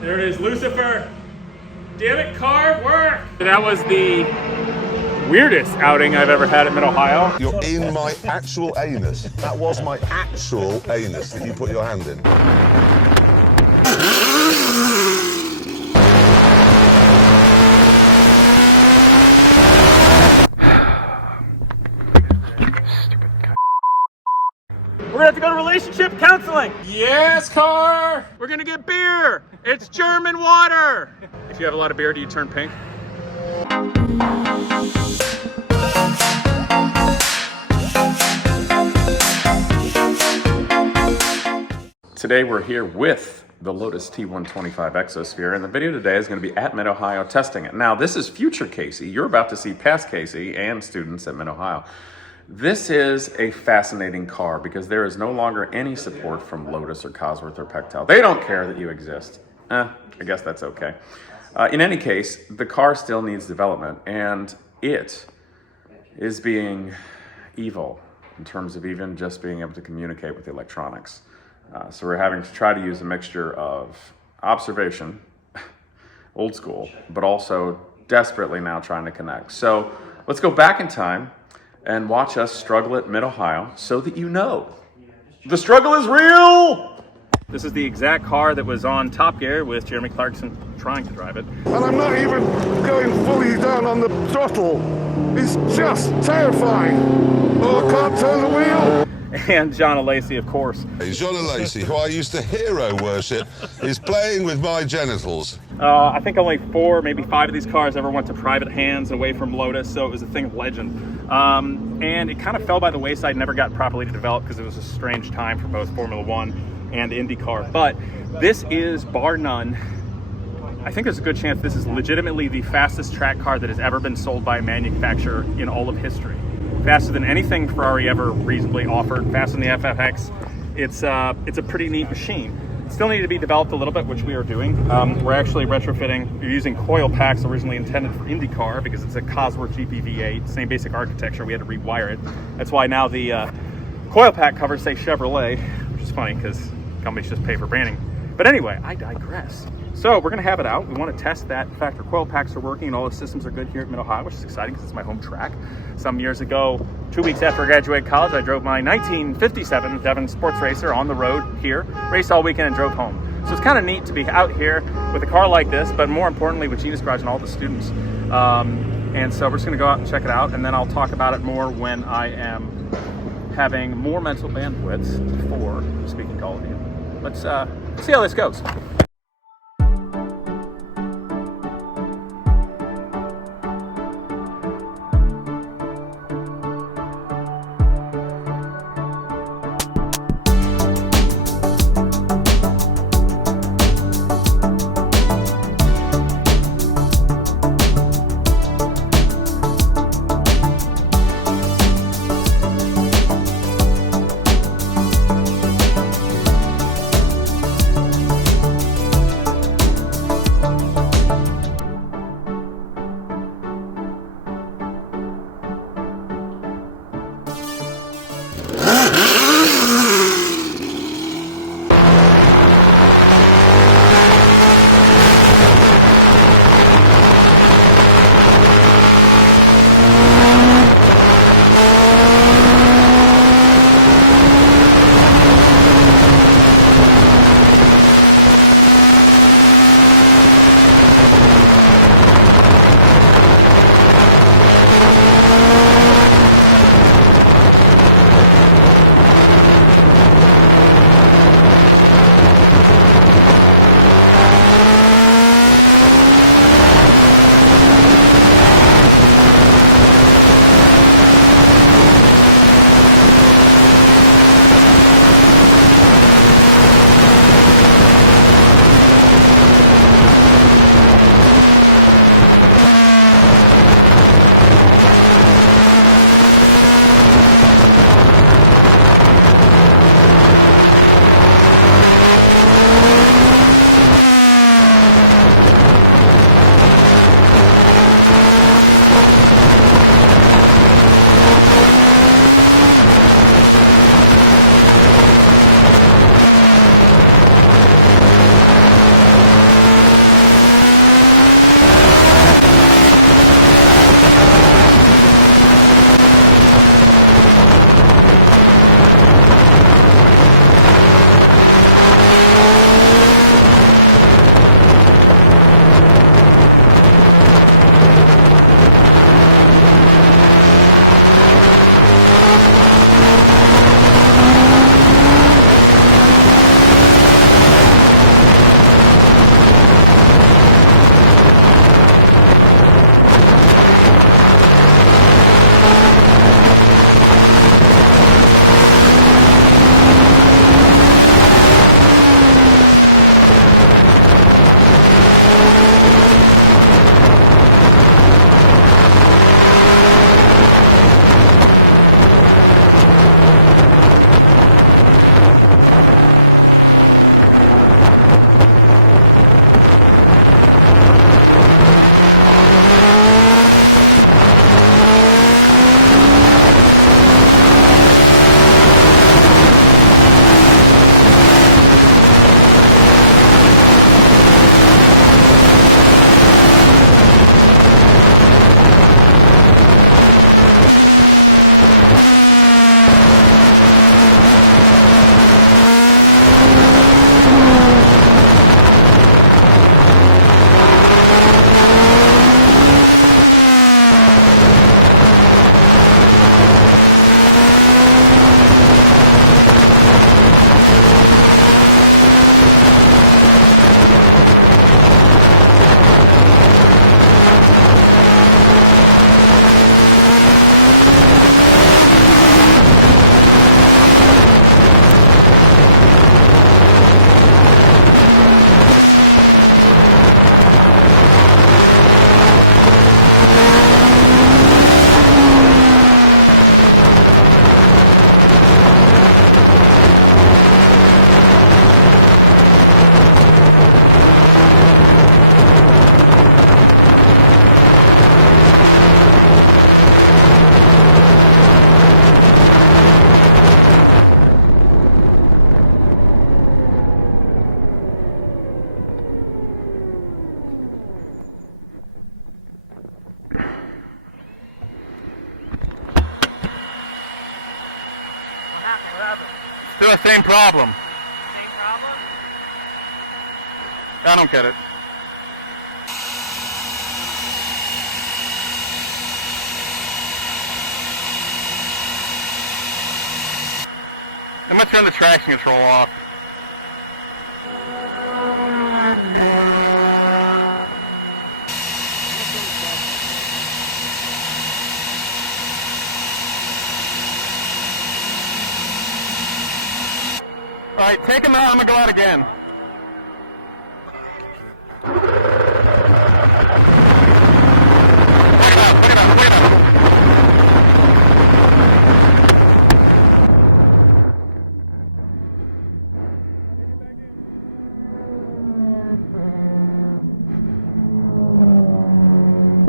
There it is, Lucifer. Damn it, car, work! That was the weirdest outing I've ever had at Mid-Ohio. You're in my actual anus. That was my actual anus that you put your hand in. We're gonna have to go to relationship counseling. Yes, car. We're gonna get beer. It's German water. If you have a lot of beer, do you turn pink? Today we're here with the Lotus T125 Exosphere, and the video today is going to be at Mid-Ohio testing it. Now, this is future Casey. You're about to see past Casey and students at Mid-Ohio. This is a fascinating car because there is no longer any support from Lotus or Cosworth or Pectel. They don't care that you exist. I guess that's okay. In any case, the car still needs development, and it is being evil in terms of even just being able to communicate with the electronics. So we're having to try to use a mixture of observation, old school, but also desperately now trying to connect. So let's go back in time and watch us struggle at Mid-Ohio so that you know the struggle is real. This is the exact car that was on Top Gear with Jeremy Clarkson trying to drive it. And I'm not even going fully down on the throttle. It's just terrifying. Oh, I can't turn the wheel. And John Lacey, of course. John Lacey, who I used to hero worship, is playing with my genitals. I think only 4, maybe 5 of these cars ever went to private hands away from Lotus, so it was a thing of legend. And it kind of fell by the wayside, never got properly developed because it was a strange time for both Formula One and IndyCar. But this is, bar none, I think there's a good chance this is legitimately the fastest track car that has ever been sold by a manufacturer in all of history. Faster than anything Ferrari ever reasonably offered, faster than the FFX. It's a pretty neat machine. Still need to be developed a little bit, which we are doing. We're actually retrofitting, we're using coil packs originally intended for IndyCar because it's a Cosworth GP-V8, same basic architecture, we had to rewire it. That's why now the coil pack covers say Chevrolet, which is funny because companies just pay for branding. But anyway, I digress. So we're gonna have it out. We wanna test that. In fact, our coil packs are working and all the systems are good here at Mid-Ohio, which is exciting because it's my home track. Some years ago, 2 weeks after I graduated college, I drove my 1957 Devon Sports Racer on the road here, raced all weekend and drove home. So it's kind of neat to be out here with a car like this, but more importantly with Genius Garage and all the students. And so we're just gonna go out and check it out, and then I'll talk about it more when I am having more mental bandwidth for speaking to all of you. Let's see how this goes. the same problem. Same problem? I don't get it. I'm gonna turn the traction control off. Alright, take him out, I'm gonna go out again.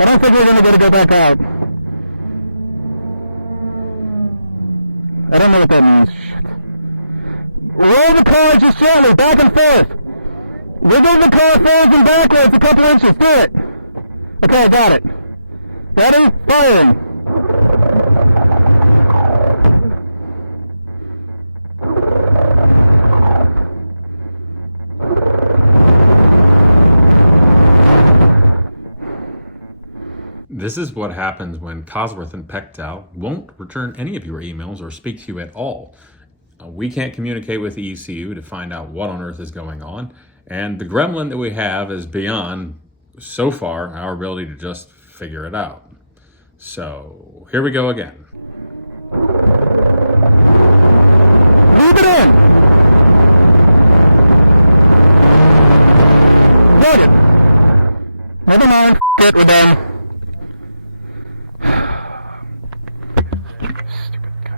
I don't think we're gonna get to go back out. I don't know what that means. Shit. Roll the car just gently, back and forth. Wiggle the car forwards and backwards a couple inches. Do it. Okay, I got it. Ready? Firing. This is what happens when Cosworth and Pechtel won't return any of your emails or speak to you at all. We can't communicate with the ECU to find out what on earth is going on, and the gremlin that we have is beyond, so far, our ability to just figure it out. So, here we go again. Keep it in! Plug it! Never mind, f*** it, we're done. Stupid thing.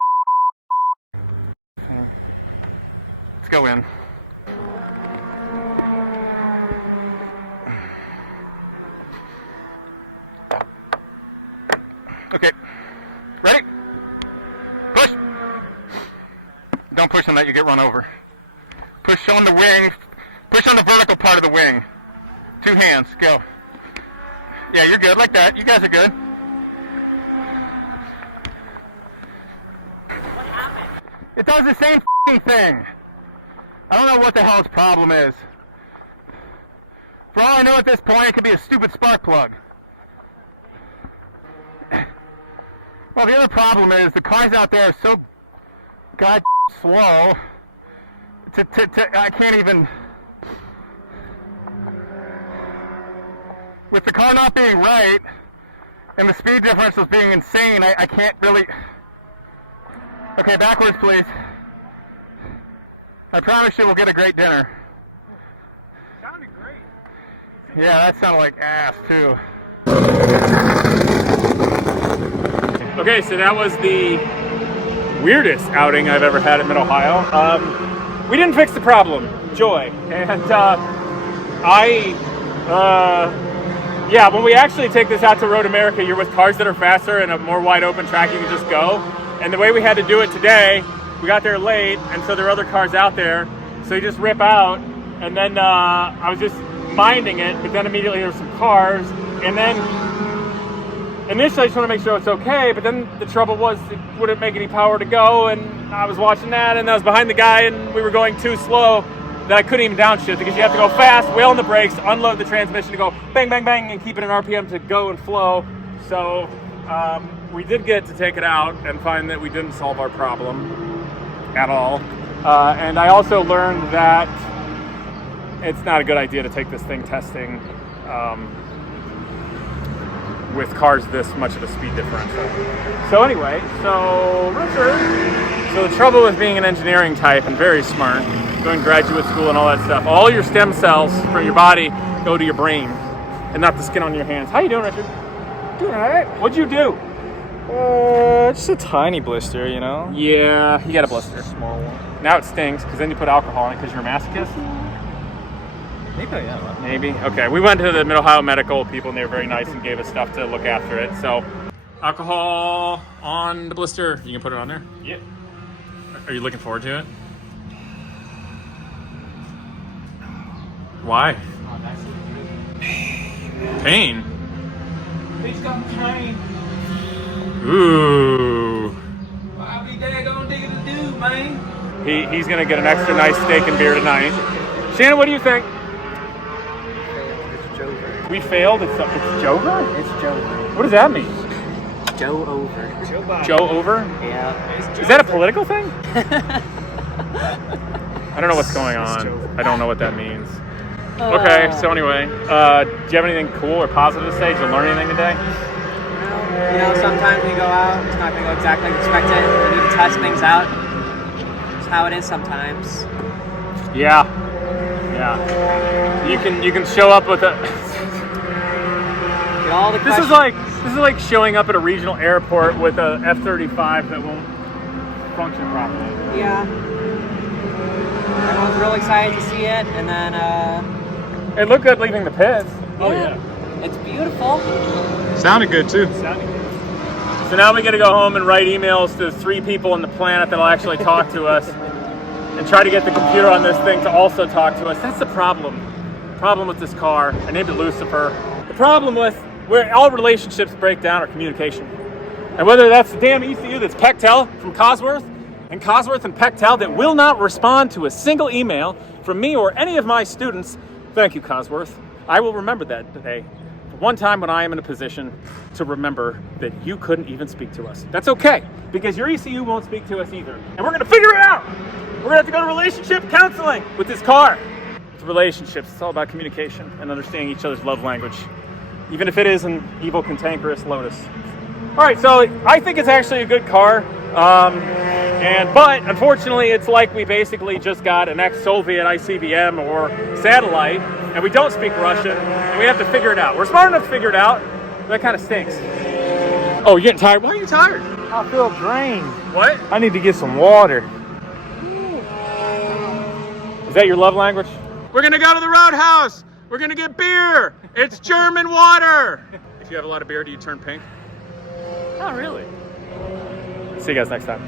Let's go in. Okay. Ready? Push! Don't push on that, you get run over. Push on the wing. Push on the vertical part of the wing. 2 hands, go. Yeah, you're good, like that. You guys are good. What happened? It does the same f***ing thing. I don't know what the hell its problem is. For all I know at this point, it could be a stupid spark plug. Well, the other problem is the cars out there are so god slow. I can't even. With the car not being right and the speed differentials being insane, I can't really. Okay, backwards, please. I promise you we'll get a great dinner. Sounded great. Yeah, that sounded like ass, too. Okay, so that was the weirdest outing I've ever had at Mid-Ohio. We didn't fix the problem, Joy. And yeah, when we actually take this out to Road America, you're with cars that are faster and a more wide open track, you can just go. And the way we had to do it today, we got there late, and so there are other cars out there. So you just rip out, and then I was just minding it, but then immediately there were some cars, and then initially I just want to make sure it's okay, but then the trouble was it wouldn't make any power to go, and I was watching that, and I was behind the guy, and we were going too slow that I couldn't even downshift, because you have to go fast, wheel on the brakes, unload the transmission to go bang, bang, bang, and keep it in RPM to go and flow. So we did get to take it out and find that we didn't solve our problem at all. And I also learned that it's not a good idea to take this thing testing with cars this much of a speed differential. So anyway, so the trouble with being an engineering type and very smart, going to graduate school and all that stuff, all your stem cells from your body go to your brain and not the skin on your hands. How you doing, Richard? Doing alright. What'd you do? Just a tiny blister, you know? Yeah, you got a blister. Small one. Now it stings because then you put alcohol in it because you're a masochist? Maybe I am. Maybe. Okay, we went to the Mid-Ohio Medical people and they were very nice and gave us stuff to look after it. So, alcohol on the blister. You can put it on there? Yep. Are you looking forward to it? Why? Oh, that's Pain? He's got pain. Ooh. I'll be daggone digging to do, man. He's gonna get an extra nice steak and beer tonight. Shannon, what do you think? It's Jover. We failed. It's Jover? It's Jover. What does that mean? Joe over. Joe over? Yeah. Is that a political thing? I don't know what's going on. I don't know what that means. Okay, so anyway, do you have anything cool or positive to say? Did you learn anything today? You know, sometimes we go out, it's not going to go exactly as expected. We need to test things out. It's how it is sometimes. Yeah. You can show up with a. Get all the This is like showing up at a regional airport with a F-35 that won't function properly. Yeah. Everyone's real excited to see it, and then It looked good leaving the pits. Oh yeah. It's beautiful. Sounded good too. So now we got to go home and write emails to 3 people on the planet that'll actually talk to us, and try to get the computer on this thing to also talk to us. That's the problem. Problem with this car. I named it Lucifer. The problem with where all relationships break down are communication. And whether that's the damn ECU that's Pectel from Cosworth and Pectel that will not respond to a single email from me or any of my students, thank you, Cosworth. I will remember that today. One time when I am in a position to remember that you couldn't even speak to us. That's okay, because your ECU won't speak to us either. And we're gonna figure it out. We're gonna have to go to relationship counseling with this car. It's relationships, it's all about communication and understanding each other's love language, even if it is an evil, cantankerous Lotus. All right, so I think it's actually a good car. But unfortunately, it's like we basically just got an ex-Soviet ICBM or satellite, and we don't speak Russian, and we have to figure it out. We're smart enough to figure it out, but that kind of stinks. Oh, you're getting tired? Why are you tired? I feel drained. What? I need to get some water. Is that your love language? We're gonna go to the Roadhouse. We're gonna get beer. It's German water. If you have a lot of beer, do you turn pink? Not really. See you guys next time.